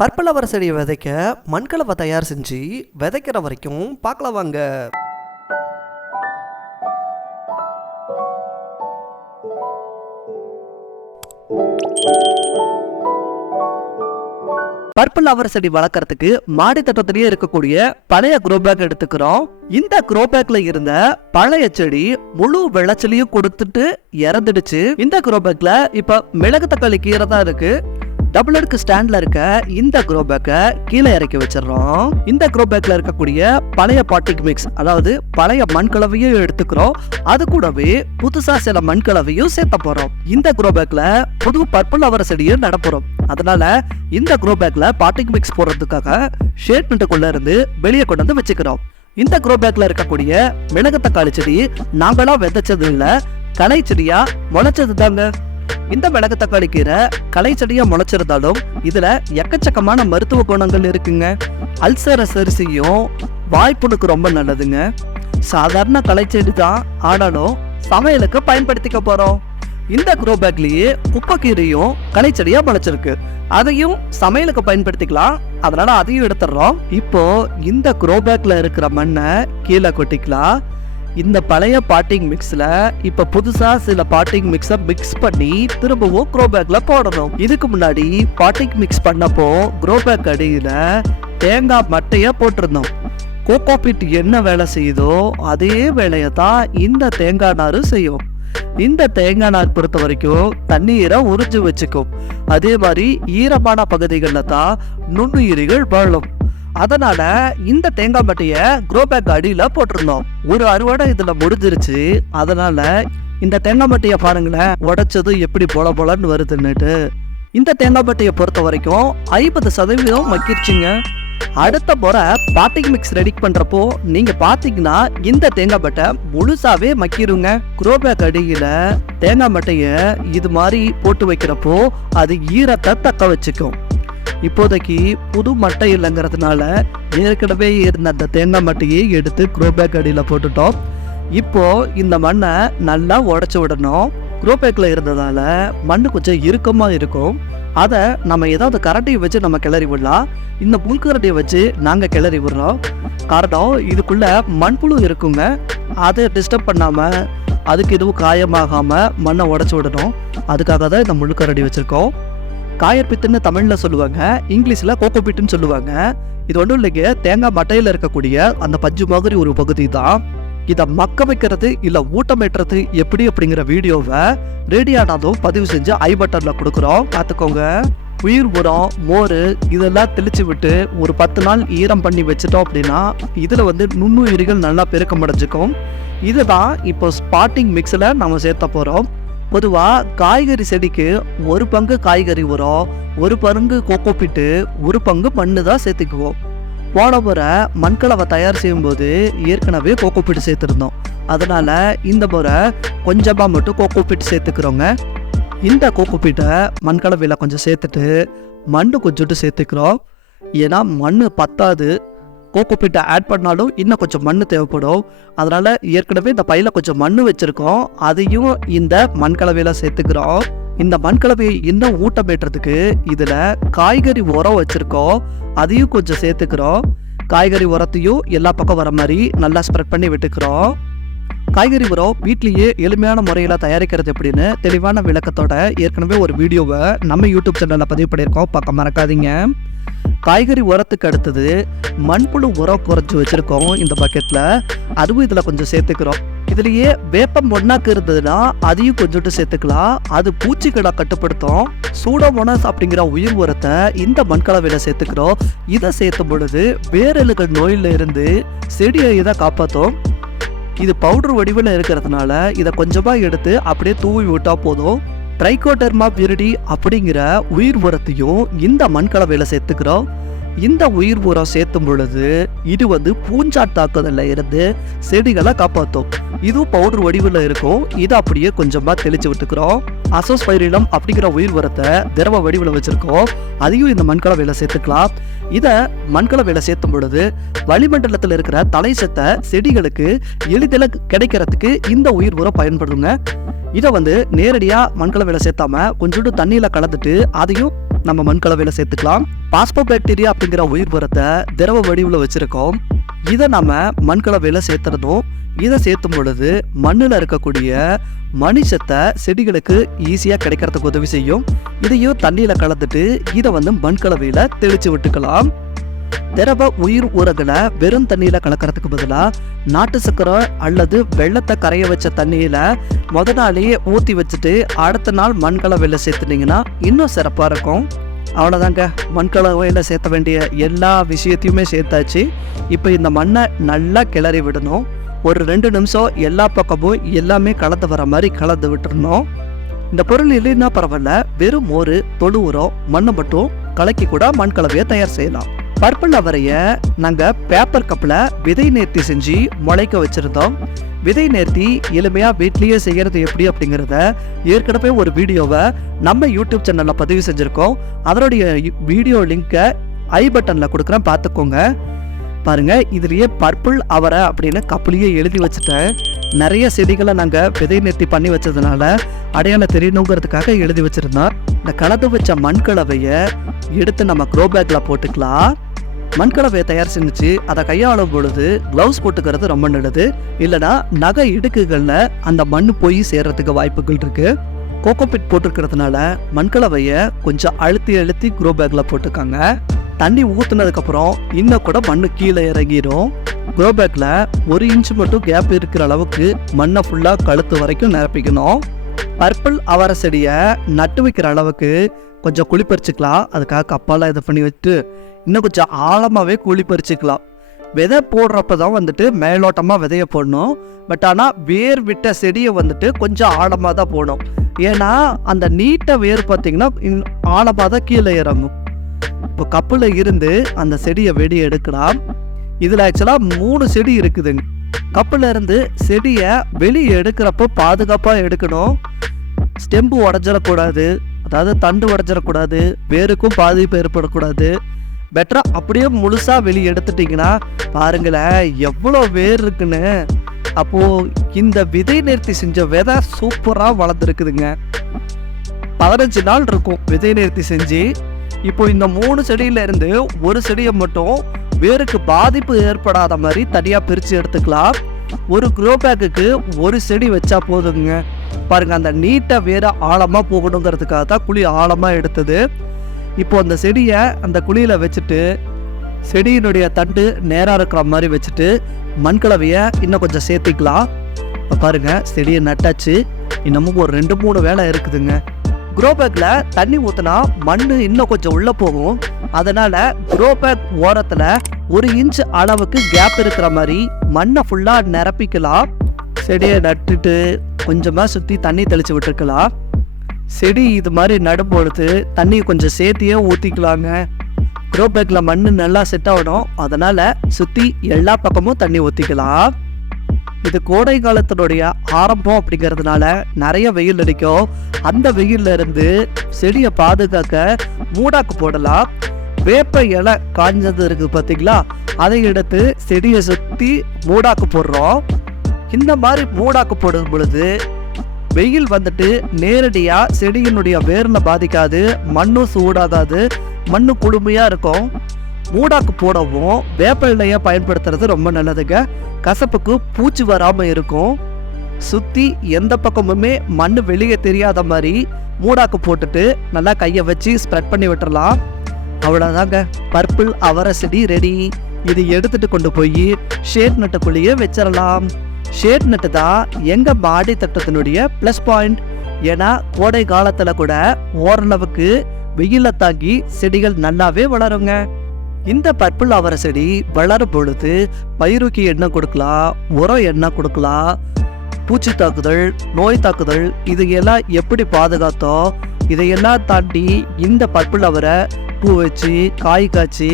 பற்பலவர செடியை விதைக்க மண்கலவை தயார் செஞ்சு விதைக்கிற வரைக்கும் பார்க்கலாம் வாங்க. பர்பிள் அவர் செடி வளர்க்கறதுக்கு மாடி தட்டத்திலேயே இருக்கக்கூடிய பழைய குரோபேக் எடுத்துக்கிறோம். இந்த குரோபேக்ல இருந்த பழைய செடி முழு விளைச்சலையும் கொடுத்துட்டு இறந்துடுச்சு. இந்த குரோபேக்ல இப்ப மிளகு தக்காளி கீரை தான் இருக்கு. டபுள் அடுக்கு ஸ்டாண்ட்ல இருக்க இந்த க்ரோ பேக்கை கீழே இறக்கி வச்சிடறோம். இந்த க்ரோ பேக்ல இருக்கக்கூடிய பழைய பாட்டிக் மிக்ஸ் அதாவது பழைய மண் கலவையும் எடுத்துக்கிறோம். அது கூடவே புதுசா சில மண் கலவையும் சேர்த்த போறோம். இந்த க்ரோ பேக்ல புது பர்பிள் அவர செடியும் நடப்புறோம் அதனால இந்த க்ரோ பேக்ல பாட்டிக் மிக்ஸ் போடுறதுக்காக ஷேட் நட்டுக்குள்ள இருந்து வெளியே கொண்டு வந்து வச்சுக்கிறோம். இந்த க்ரோ பேக்ல இருக்கக்கூடிய மிளகு தக்காளி செடி நாங்களா விதைச்சது இல்லை கலை செடியா முளைச்சது தாங்க. இந்த மிளகு தக்காளி கீரை களை செடியா முளைச்சிருந்தாலும் இதுல எக்கச்சக்கமான மருத்துவ குணங்கள் இருக்குங்க. அல்சர் அரிசியும் வாய்ப்புணுக்கு ரொம்ப நல்லதுங்க. சாதாரண கலை செடி தான் ஆனாலும் சமையலுக்கு பயன்படுத்திக்க போறோம். இந்த குரோ பேக்லயே கலை களைச்செடியா முளைச்சிருக்கு. அதையும் சமையலுக்கு பயன்படுத்திக்கலாம். அதனால அதையும் எடுத்துடுறோம். இப்போ இந்த குரோ பேக்ல இருக்கிற மண்ணை கீழே கொட்டிக்கலாம். இந்த பழைய பாட்டிங் மிக்ஸில் இப்போ புதுசாக சில பாட்டிங் மிக்ஸை மிக்ஸ் பண்ணி திரும்பவும் க்ரோ பேக்கில் போடணும். இதுக்கு முன்னாடி பாட்டிங் மிக்ஸ் பண்ணப்போ க்ரோ பேக் அடியில் தேங்காய் மட்டையை போட்டிருந்தோம். கோகோ பிட் என்ன வேலை செய்யுதோ அதே வேலையை தான் இந்த தேங்காய் நார் செய்யும். இந்த தேங்காய் நார் பொறுத்த வரைக்கும் தண்ணீரை உறிஞ்சு வச்சுக்கும். அதே மாதிரி ஈரமான பகுதிகளில் தான் நுண்ணுயிரிகள் வாழும். அதனால இந்த தேங்காய் மட்டையை க்ரோ பேக் அடியில் போட்டிருந்தோம். ஒரு அறுவடை இதில் முடிஞ்சிருச்சு. அதனால இந்த தேங்காய் மட்டையை பாருங்களேன் உடைச்சது எப்படி போல போலன்னு வருதுன்னுட்டு. இந்த தேங்காய் மட்டையை பொறுத்த வரைக்கும் ஐம்பது சதவீதம் மக்கிருச்சுங்க. அடுத்த முறை பாட்டிக் மிக்ஸ் ரெடி பண்ணுறப்போ நீங்கள் பார்த்தீங்கன்னா இந்த தேங்காய் மட்டை முழுசாவே மக்கிருங்க. குரோபேக் அடியில் தேங்காய் மட்டையை இது மாதிரி போட்டு வைக்கிறப்போ அது ஈரத்தை தக்க வச்சுக்கும். இப்போதைக்கு புது மட்டை இல்லைங்கிறதுனால ஏற்கனவே இருந்த அந்த தேங்காய் மட்டையை எடுத்து குரோபேக் அடியில் போட்டுட்டோம். இப்போ இந்த மண்ணை நல்லா உடச்சி விடணும். குரோபேக்கில் இருந்ததால மண் கொஞ்சம் இறுக்கமாக இருக்கும். அதை நம்ம ஏதாவது கரட்டியை வச்சு நம்ம கிளறி விடலாம். இந்த புல்கரண்டியை வச்சு நாங்கள் கிளறி விடுறோம். காரணம் இதுக்குள்ளே மண்புழு இருக்குங்க. அதை டிஸ்டர்ப் பண்ணாமல் அதுக்கு எதுவும் காயமாகாமல் மண்ணை உடச்சி விடணும். அதுக்காக தான் இந்த முழுக்கரடி வச்சுருக்கோம். காயற்பித்துன்னு தமிழில் சொல்லுவாங்க இங்கிலீஷில் கோகோபிட்டுன்னு சொல்லுவாங்க. இது ஒன்றும் இல்லைங்க தேங்காய் மட்டையில் இருக்கக்கூடிய அந்த பஞ்சு மாதிரி ஒரு பகுதி தான் இதை மக்க வைக்கிறது இல்லை ஊட்டமேற்றுறது எப்படி அப்படிங்கிற வீடியோவை ரேடியானாலும் பதிவு செஞ்சு ஐ பட்டனில் கொடுக்குறோம். பார்த்துக்கோங்க. உயிர் உரம் மோர் இதெல்லாம் தெளித்து விட்டு ஒரு பத்து நாள் ஈரம் பண்ணி வச்சுட்டோம் அப்படின்னா இதில் வந்து நுண்ணுயிரிகள் நல்லா பெருக்கம் அடைஞ்சுக்கும் இதுதான் இப்போ ஸ்பாட்டிங் மிக்ஸில் நம்ம சேர்த்த போகிறோம் பொதுவாக காய்கறி செடிக்கு ஒரு பங்கு காய்கறி உரம் ஒரு பங்கு கோகோப்பிட்டு ஒரு பங்கு மண்ணு தான் சேர்த்துக்குவோம். போன முறை மண்கலவை தயார் செய்யும்போது ஏற்கனவே கோகோ கோகோப்பிட்டு சேர்த்துருந்தோம். அதனால இந்த முறை கொஞ்சமாக மட்டும் கோகோ பிட் சேர்த்துக்கிறோங்க. இந்த கோகோப்பிட்டை மண்கலவையில் கொஞ்சம் சேர்த்துட்டு மண்ணு கொஞ்சோட்டு சேர்த்துக்கிறோம். ஏன்னா மண் பத்தாது கோகோப்பிட்டை ஆட் பண்ணாலும் இன்னும் கொஞ்சம் மண் தேவைப்படும். அதனால் ஏற்கனவே இந்த பையில் கொஞ்சம் மண் வச்சுருக்கோம். அதையும் இந்த மண்கலவையில் சேர்த்துக்கிறோம். இந்த மண்கலவையை இன்னும் ஊட்டமேட்டுறதுக்கு இதில் காய்கறி உரம் வச்சுருக்கோம். அதையும் கொஞ்சம் சேர்த்துக்கிறோம். காய்கறி உரத்தையும் எல்லா பக்கம் வர மாதிரி நல்லா ஸ்ப்ரெட் பண்ணி விட்டுக்கிறோம். காய்கறி உரம் வீட்லேயே எளிமையான முறையில் தயாரிக்கிறது எப்படின்னு தெளிவான விளக்கத்தோட ஏற்கனவே ஒரு வீடியோவை நம்ம யூடியூப் சேனலில் பதிவு பண்ணியிருக்கோம். பார்க்க மறக்காதீங்க. காய்கறி உரத்துக்கு அடுத்தது மண்புழு உரம் குறைச்சி வச்சுருக்கோம் இந்த பக்கெட்டில் அதுவும் இதில் கொஞ்சம் சேர்த்துக்கிறோம். இதுலேயே வேப்பம் ஒன்னாக்கு இருந்ததுன்னா அதையும் கொஞ்சோட்டு சேர்த்துக்கலாம். அது பூச்சிகளை கட்டுப்படுத்தும். சூடோமோனஸ் அப்படிங்கிற உயிர் உரத்தை இந்த மண்கலவையில் சேர்த்துக்கிறோம். இதை சேர்த்தும் பொழுது வேரலுகள் நோயில் இருந்து செடியை இதை காப்பாற்றும் இது பவுடர் வடிவில் இருக்கிறதுனால இதை கொஞ்சமாக எடுத்து அப்படியே தூவி விட்டால் போதும். ட்ரைகோடெர்மா பியூரிடி அப்படிங்கிற உயிர் உரத்தையும் இந்த மண்கலவையில் சேர்த்துக்கிறோம். இந்த உயிர் உரம் சேர்த்தும் பொழுது இது வந்து பூஞ்சாட் தாக்குதலில் இருந்து செடிகளை காப்பாற்றும் இதுவும் பவுடர் வடிவில் இருக்கும். இதை அப்படியே கொஞ்சமாக தெளிச்சு விட்டுக்கிறோம். அசோஸ்பைரிலம் அப்படிங்கிற உயிர் உரத்தை திரவ வடிவில் வச்சுருக்கோம். அதையும் இந்த மண்கலவையில் சேர்த்துக்கலாம். இதை மண்கலவையில் சேர்த்தும் பொழுது வளிமண்டலத்தில் இருக்கிற தலை சத்தை செடிகளுக்கு எளிதில் கிடைக்கிறதுக்கு இந்த உயிர் உரம் பயன்படுங்க இதை வந்து நேரடியாக மண்கலவையில் சேர்த்தாம கொஞ்சோண்டு தண்ணியில் கலந்துட்டு அதையும் நம்ம மண்கலவையில் சேர்த்துக்கலாம். பாஸ்போ பாக்டீரியா அப்படிங்கிற உயிர் உரத்தை திரவ வடிவில் வச்சுருக்கோம். இதை நம்ம மண்கலவையில் சேர்த்துறதும் இதை சேர்த்தும் பொழுது மண்ணில் இருக்கக்கூடிய மணிச்சத்தை செடிகளுக்கு ஈஸியாக கிடைக்கிறதுக்கு உதவி செய்யும். இதையும் தண்ணியில் கலந்துட்டு இதை வந்து மண்கலவையில் தெளித்து விட்டுக்கலாம். திரவ உயிர் உரங்களை வெறும் தண்ணியில் கலக்கிறதுக்கு பதிலாக நாட்டு சக்கரை அல்லது வெள்ளத்தை கரைய வச்ச தண்ணியில் முத நாளையே ஊற்றி வச்சுட்டு அடுத்த நாள் மண் கலவையில் சேர்த்துனீங்கன்னா இன்னும் சிறப்பாக இருக்கும். அவ்வளோதாங்க மண்கலவையில் சேர்த்த வேண்டிய எல்லா விஷயத்தையுமே சேர்த்தாச்சு. இப்போ இந்த மண்ணை நல்லா கிளறி விடணும். ஒரு ரெண்டு நிமிஷம் எல்லா பக்கமும் எல்லாமே கலந்து வர மாதிரி கலந்து விட்டுருணும் இந்த பொருள் இல்லைன்னா பரவாயில்ல. வெறும் மோர் தொழு உரம் மண்ணை மட்டும் கலக்கி கூட மண் கலவையை தயார் செய்யலாம். பர்பிள் அவரைய நாங்கள் பேப்பர் கப்பில் விதை நேர்த்தி செஞ்சு முளைக்க வச்சுருந்தோம். விதை நேர்த்தி எளிமையாக வீட்லேயே செய்கிறது எப்படி அப்படிங்கிறத ஏற்கனவே ஒரு வீடியோவை நம்ம யூடியூப் சேனலில் பதிவு செஞ்சுருக்கோம். அதனுடைய வீடியோ லிங்க்கை ஐ பட்டனில் கொடுக்குறேன். பார்த்துக்கோங்க. பாருங்கள் இதுலேயே பர்பிள் அவரை அப்படின்னு கப்பலையே எழுதி வச்சுட்டேன். நிறைய செடிகளை நாங்கள் விதை நிறுத்தி பண்ணி வச்சதுனால அடையாளம் தெரியணுங்கிறதுக்காக எழுதி வச்சுருந்தோம். இந்த கலந்து வச்ச மண் கலவையை எடுத்து நம்ம க்ரோ பேக்கில் போட்டுக்கலாம். மண்கலவையை தயார் செஞ்சு அதை கையாளும் பொழுது க்ளவுஸ் போட்டுக்கிறது ரொம்ப நல்லது. இல்லைன்னா நகை இடுக்குகளில் அந்த மண் போய் சேர்றதுக்கு வாய்ப்புகள் இருக்கு. கோகோபிட் போட்டிருக்கிறதுனால மண்கலவையை கொஞ்சம் அழுத்தி அழுத்தி க்ரோ பேக்ல போட்டுக்காங்க தண்ணி ஊற்றுனதுக்கப்புறம் இன்னும் கூட மண்ணு கீழே இறங்கிடும் க்ரோ பேக்கில் ஒரு இன்ச் மட்டும் கேப் இருக்கிற அளவுக்கு மண்ணை ஃபுல்லாக கழுத்து வரைக்கும் நிரப்பிக்கணும். பர்பிள் அவரை செடியை நட்டு வைக்கிற அளவுக்கு கொஞ்சம் குளிப்பறிச்சிக்கலாம். அதுக்காக கப்பாலாம் இது பண்ணி வச்சுட்டு இன்னும் கொஞ்சம் ஆழமாகவே கூலி பறிச்சுக்கலாம். விதை போடுறப்ப தான் வந்துட்டு மேலோட்டமாக விதைய போடணும். பட் ஆனால் வேர் விட்ட செடியை வந்துட்டு கொஞ்சம் ஆழமாக தான் போடணும். ஏன்னா அந்த நீட்ட வேர் பார்த்தீங்கன்னா ஆழமாக தான் கீழே இறங்கும். இப்போ கப்பில் இருந்து அந்த செடியை வெடி எடுக்கலாம் இதில் ஆக்சுவலாக மூணு செடி இருக்குதுங்க கப்பில் இருந்து செடியை வெளியே எடுக்கிறப்போ பாதுகாப்பாக எடுக்கணும். ஸ்டெம்பு உடஞ்சிடக்கூடாது. அதாவது தண்டு உடஞ்சிடக்கூடாது. வேருக்கும் பாதிப்பு ஏற்படக்கூடாது. பெட்டராக அப்படியே முழுசாக வெளியே எடுத்துட்டிங்கன்னா பாருங்களேன் எவ்வளோ வேர் இருக்குன்னு. அப்போது இந்த விதை நிறுத்தி செஞ்ச விதை சூப்பராக வளர்ந்துருக்குதுங்க. பதினஞ்சு நாள் இருக்கும் விதை நிறுத்தி செஞ்சு. இப்போ இந்த மூணு செடியிலேருந்து ஒரு செடியை மட்டும் வேருக்கு பாதிப்பு ஏற்படாத மாதிரி தனியாக பிரித்து எடுத்துக்கலாம். ஒரு க்ரோ பேக்குக்கு ஒரு செடி வச்சா போதுங்க. பாருங்க அந்த நீட்டை வேற ஆழமாக போகணுங்கிறதுக்காக தான் குழி ஆழமாக எடுத்தது. இப்போ அந்த செடியை அந்த குழியில் வச்சுட்டு செடியினுடைய தண்டு நேராக இருக்கிற மாதிரி வச்சுட்டு மண்கலவையை இன்னும் கொஞ்சம் சேர்த்திக்கலாம். இப்போ பாருங்கள் செடியை நட்டாச்சு. இன்னமும் ஒரு ரெண்டு மூணு வேலை இருக்குதுங்க. க்ரோ பேக்கில் தண்ணி ஊற்றினா மண் இன்னும் கொஞ்சம் உள்ளே போகும். அதனால் க்ரோ பேக் ஓரத்தில் ஒரு இன்ச் அளவுக்கு கேப் இருக்கிற மாதிரி மண்ணை ஃபுல்லாக நிரப்பிக்கலாம். செடியை நட்டுட்டு கொஞ்சமாக சுற்றி தண்ணி தெளித்து விட்டுருக்கலாம். செடி இது மாதிரி நடும்பொழுது தண்ணி கொஞ்சம் சேர்த்தியே ஊற்றிக்கலாங்க க்ரோ பேக்கில் மண் நல்லா செட் ஆகணும். அதனால் சுற்றி எல்லா பக்கமும் தண்ணி ஊற்றிக்கலாம் இது கோடை காலத்தினுடைய ஆரம்பம் அப்படிங்கிறதுனால நிறைய வெயில் அடிக்கும். அந்த வெயில்ல இருந்து செடியை பாதுகாக்க மூடாக்கு போடலாம். வேப்ப இலை காஞ்சது இருக்குது பார்த்தீங்களா அதை எடுத்து செடியை சுற்றி மூடாக்கு போடுறோம். இந்த மாதிரி மூடாக்கு போடும் பொழுது வெயில் வந்துட்டு நேரடியாக செடியினுடைய வேர்னை பாதிக்காது மண்ணும் சூடாகாது மண்ணு குளுமையாக இருக்கும். மூடாக்கு போடவும் வேப்ப இலையை பயன்படுத்துறது ரொம்ப நல்லதுங்க. கசப்புக்கு பூச்சி வராமல் இருக்கும். சுற்றி எந்த பக்கமுமே மண் வெளியே தெரியாத மாதிரி மூடாக்கு போட்டுட்டு நல்லா கையை வச்சு ஸ்ப்ரெட் பண்ணி விட்டுறலாம். அவ்வளோதாங்க பர்பிள் அவரை செடி ரெடி இது எடுத்துட்டு கொண்டு போய் ஷேட் நட்டுக்குள்ளேயே வச்சிடலாம் ஷேட் நட்டு தான் எங்கள் மாடி தட்டத்தினுடைய ப்ளஸ் பாயிண்ட் ஏன்னா கோடை காலத்தில் கூட ஓரளவுக்கு வெயில தாங்கி செடிகள் நல்லாவே வளருங்க. இந்த பர்பிள் அவரை செடி வளரும் பொழுது பயிருக்கு எண்ணெய் கொடுக்கலாம் உரம் எண்ணெய் கொடுக்கலாம் பூச்சி தாக்குதல் நோய் தாக்குதல் இதையெல்லாம் எப்படி பாதுகாத்தோ இதையெல்லாம் தாண்டி இந்த பர்பிள் அவரை பூ வச்சு காய் காய்ச்சி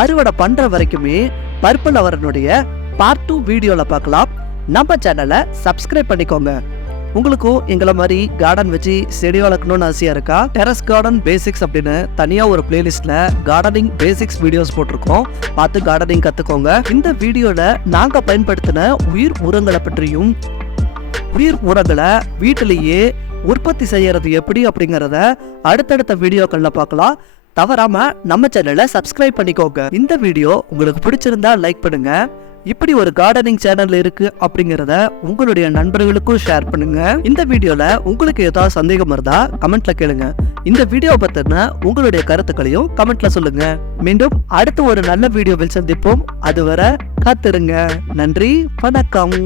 அறுவடை பண்ணுற வரைக்குமே பர்பிள் அவரனுடைய பார்ட் டூ வீடியோவில் பார்க்கலாம். நம்ம சேனலை சப்ஸ்கிரைப் பண்ணிக்கோங்க. உங்களுக்கும் எங்களை மாதிரி கார்டன் வச்சு செடி வளர்க்கணும்னு ஆசையாக இருக்கா? டெரஸ் கார்டன் பேசிக்ஸ் அப்படின்னு தனியாக ஒரு பிளேலிஸ்ட்ல கார்டனிங் பேசிக்ஸ் வீடியோஸ் போட்டிருக்கோம். பார்த்து கார்டனிங் கற்றுக்கோங்க இந்த வீடியோவில் நாங்கள் பயன்படுத்தின உயிர் உரங்களை பற்றியும் உயிர் உரங்களை வீட்டிலேயே உற்பத்தி செய்கிறது எப்படி அப்படிங்கிறத அடுத்தடுத்த வீடியோக்கள்ல பார்க்கலாம். தவறாம நம்ம சேனலை சப்ஸ்கிரைப் பண்ணிக்கோங்க. இந்த வீடியோ உங்களுக்கு பிடிச்சிருந்தா லைக் பண்ணுங்க. இப்படி ஒரு கார்டனிங் சேனல் இருக்கு அப்படிங்கறத உங்களுடைய நண்பர்களுக்கும் ஷேர் பண்ணுங்க. இந்த வீடியோல உங்களுக்கு ஏதாவது சந்தேகம் இருந்தா கமெண்ட்ல கேளுங்க. இந்த வீடியோ பத்தின உங்களுடைய கருத்துக்களையும் கமெண்ட்ல சொல்லுங்க. மீண்டும் அடுத்த ஒரு நல்ல வீடியோவில் சந்திப்போம். அதுவரை காத்திருங்க. நன்றி வணக்கம்.